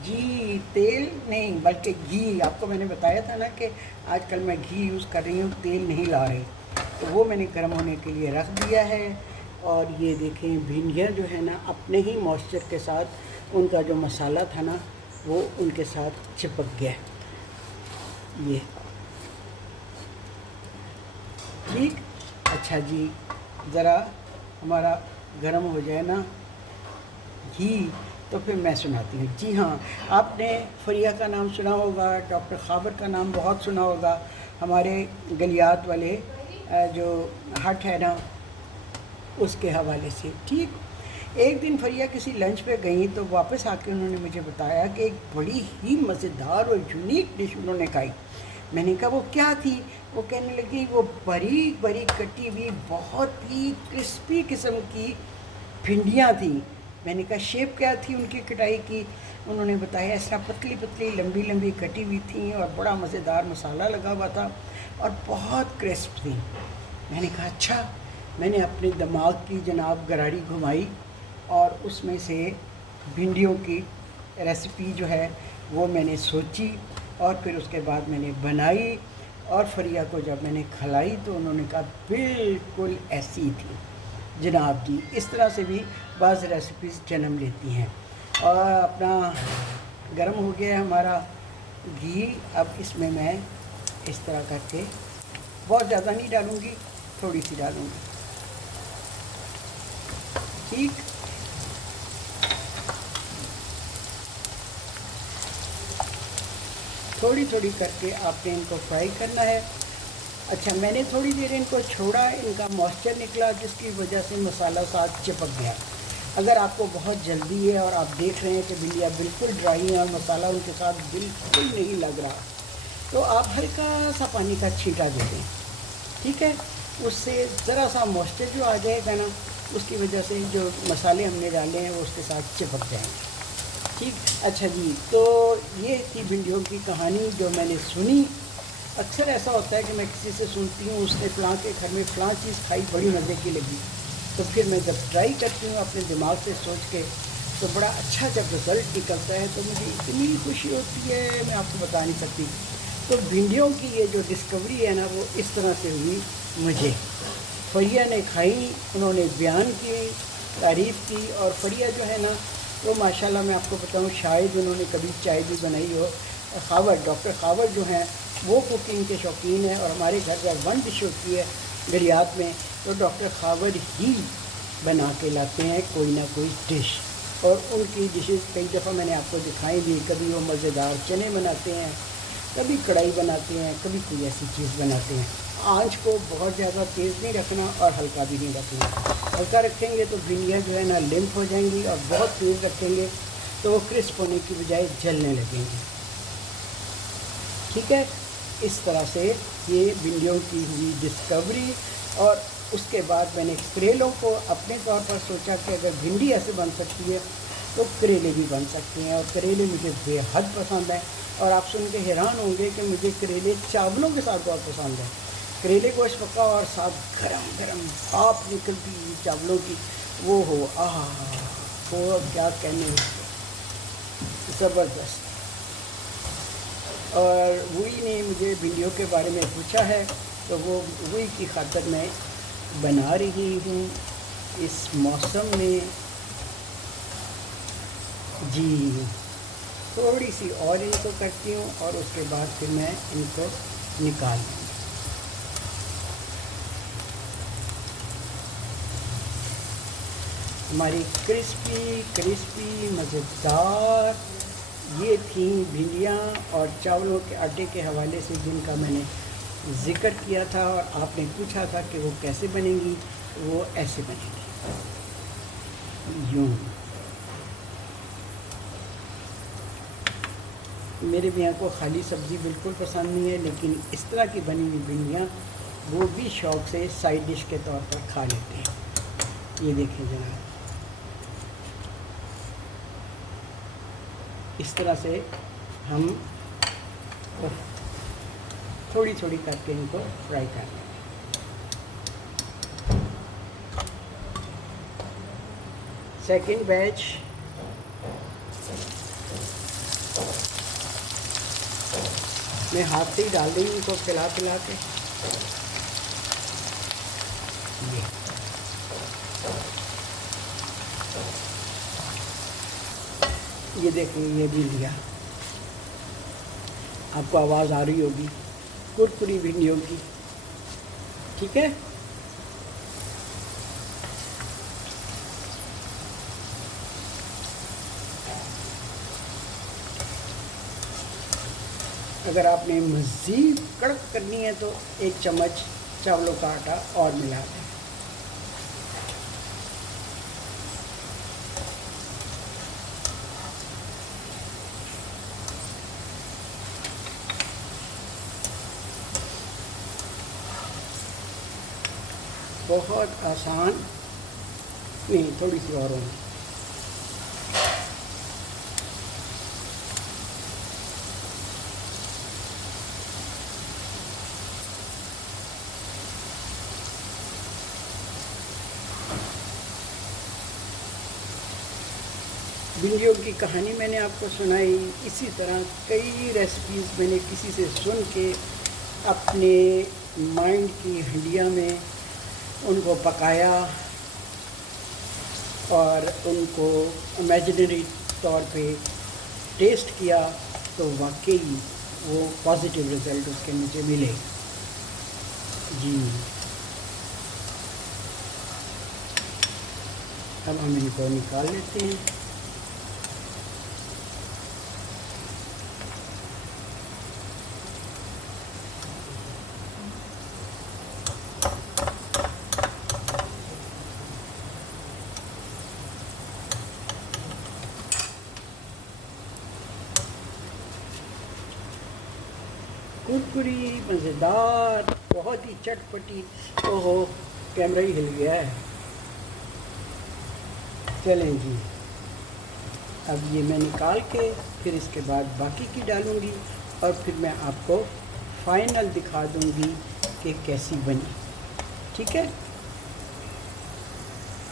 घी तेल नहीं बल्कि घी, आपको मैंने बताया था ना कि आजकल मैं घी यूज़ कर रही हूँ, तेल नहीं ला रही। तो वो मैंने गर्म होने के लिए रख दिया है। और ये देखें भिंडियाँ जो है ना अपने ही मॉइस्चर के साथ, उनका जो मसाला था ना वो उनके साथ चिपक गया। ये ठीक। अच्छा जी, ज़रा हमारा गर्म हो जाए ना घी तो फिर मैं सुनाती हूँ। जी हाँ, आपने फ़रिया का नाम सुना होगा, डॉक्टर ख़ाबर का नाम बहुत सुना होगा। हमारे गलियात वाले जो हट है ना उसके हवाले से। ठीक। एक दिन फ़रिया किसी लंच पे गई तो वापस आके उन्होंने मुझे बताया कि एक बड़ी ही मज़ेदार और यूनिक डिश उन्होंने खाई। मैंने कहा वो क्या थी? वो कहने लगी वो बारीक बारीक कटी हुई बहुत ही क्रिस्पी किस्म की भिंडियाँ थी। मैंने कहा शेप क्या थी उनकी कटाई की? उन्होंने बताया ऐसा पतली पतली लंबी लंबी कटी हुई थी और बड़ा मज़ेदार मसाला लगा हुआ था और बहुत क्रिस्प थी। मैंने कहा अच्छा। मैंने अपने दिमाग की जनाब गरारी घुमाई और उसमें से भिंडियों की रेसिपी जो है वो मैंने सोची और फिर उसके बाद मैंने बनाई। और फ़रिया को जब मैंने खिलाई तो उन्होंने कहा बिल्कुल ऐसी थी जनाब जी। इस तरह से भी बाज़ रेसिपीज़ जन्म लेती हैं। और अपना गर्म हो गया है हमारा घी। अब इसमें मैं इस तरह करके बहुत ज़्यादा नहीं डालूँगी, थोड़ी सी डालूँगी। ठीक। थोड़ी थोड़ी करके आपने इनको फ्राई करना है। अच्छा, मैंने थोड़ी देर इनको छोड़ा, इनका मॉइस्चर निकला जिसकी वजह से मसाला साथ चिपक गया। अगर आपको बहुत जल्दी है और आप देख रहे हैं कि भिंडियाँ बिल्कुल ड्राई हैं और मसाला उनके साथ बिल्कुल नहीं लग रहा, तो आप हल्का सा पानी का छींटा दे दें। ठीक है। उससे ज़रा सा मॉइस्चर जो आ जाएगा ना, उसकी वजह से जो मसाले हमने डाले हैं वो उसके साथ चिपक जाएंगे। ठीक। अच्छा जी, तो ये थी भिंडियों की कहानी जो मैंने सुनी। अक्सर ऐसा होता है कि मैं किसी से सुनती हूँ उसने फ़लाँ के घर में फ़लाँ चीज़ खाई बड़ी मज़े की लगी, तो फिर मैं जब ट्राई करती हूँ अपने दिमाग से सोच के, तो बड़ा अच्छा जब रिज़ल्ट निकलता है तो मुझे इतनी खुशी होती है मैं आपको बता नहीं सकती। तो भिंडियों की ये जो डिस्कवरी है ना वो इस तरह से हुई मुझे। फ़रिया ने खाई, उन्होंने बयान की, तारीफ़ की। और फ़रिया जो है ना वो माशाल्लाह मैं आपको बताऊं शायद उन्होंने कभी चाय भी बनाई हो। ख़ावर, डॉक्टर ख़ावर जो हैं वो कुकिंग के शौकीन हैं और हमारे घर जब वन डिश होती है गलियात में तो डॉक्टर ख़ावर ही बना के लाते हैं कोई ना कोई डिश। और उनकी डिशेस कई दफ़ा मैंने आपको दिखाई भी। कभी वो मज़ेदार चने बनाते हैं, कभी कढ़ाई बनाते हैं, कभी कोई ऐसी चीज़ बनाते हैं। आंच को बहुत ज़्यादा तेज़ नहीं रखना और हल्का भी नहीं रखना। हल्का रखेंगे तो भिंडियाँ जो है ना लिम्प हो जाएंगी और बहुत तेज़ रखेंगे तो वो क्रिस्प होने की बजाय जलने लगेंगी। ठीक है। इस तरह से ये भिंडियों की हुई डिस्कवरी। और उसके बाद मैंने करेलों को अपने तौर पर सोचा कि अगर भिंडी ऐसे बन सकती है तो करेले भी बन सकते हैं। और करेले मुझे बेहद पसंद हैं। और आप सुन के हैरान होंगे कि मुझे करेले चावलों के साथ बहुत पसंद है। करेले गोश्त पका और साथ गरम गरम भाप निकलती हुई चावलों की, वो हो आहा, वो क्या कहने, ज़बरदस्त। और वही ने मुझे भिंडियों के बारे में पूछा है तो वो वही की खातिर मैं बना रही हूँ इस मौसम में। जी, थोड़ी सी और इनको करती हूँ और उसके बाद फिर मैं इनको निकाल दूँगी। हमारी क्रिस्पी क्रिस्पी मज़ेदार ये थी भिंडियाँ। और चावलों के आटे के हवाले से जिनका मैंने ज़िक्र किया था और आपने पूछा था कि वो कैसे बनेंगी, वो ऐसे बनेंगी यूँ। मेरे मियाँ को खाली सब्ज़ी बिल्कुल पसंद नहीं है, लेकिन इस तरह की बनी हुई भिंडियाँ वो भी शौक़ से साइड डिश के तौर पर खा लेते हैं। ये देखें जनाब, इस तरह से हम थोड़ी थोड़ी करके इनको फ्राई कर लेंगे। सेकंड बैच मैं हाथ से ही डाल रही हूँ इनको खिला पिला के। ये देखिए, ये भी लिया। आपको आवाज़ आ रही होगी, कुरकुरी भिंडियों की। ठीक है, अगर आपने मज़ीद कड़क करनी है तो 1 चम्मच चावलों का आटा और मिला दें। बहुत आसान, नहीं थोड़ी सी और होगी। भिंडियों की कहानी मैंने आपको सुनाई। इसी तरह कई रेसिपीज़ मैंने किसी से सुन के अपने माइंड की हंडिया में उनको पकाया और उनको इमेजिनरी तौर पे टेस्ट किया, तो वाकई वो पॉजिटिव रिज़ल्ट उसके मुझे मिले। जी, अब हम इनको निकाल लेते हैं। कुरकुरी, मज़ेदार, बहुत ही चटपटी। ओहो, कैमरा ही हिल गया है। चलें जी, अब ये मैं निकाल के फिर इसके बाद बाकी की डालूँगी और फिर मैं आपको फाइनल दिखा दूँगी कि कैसी बनी। ठीक है।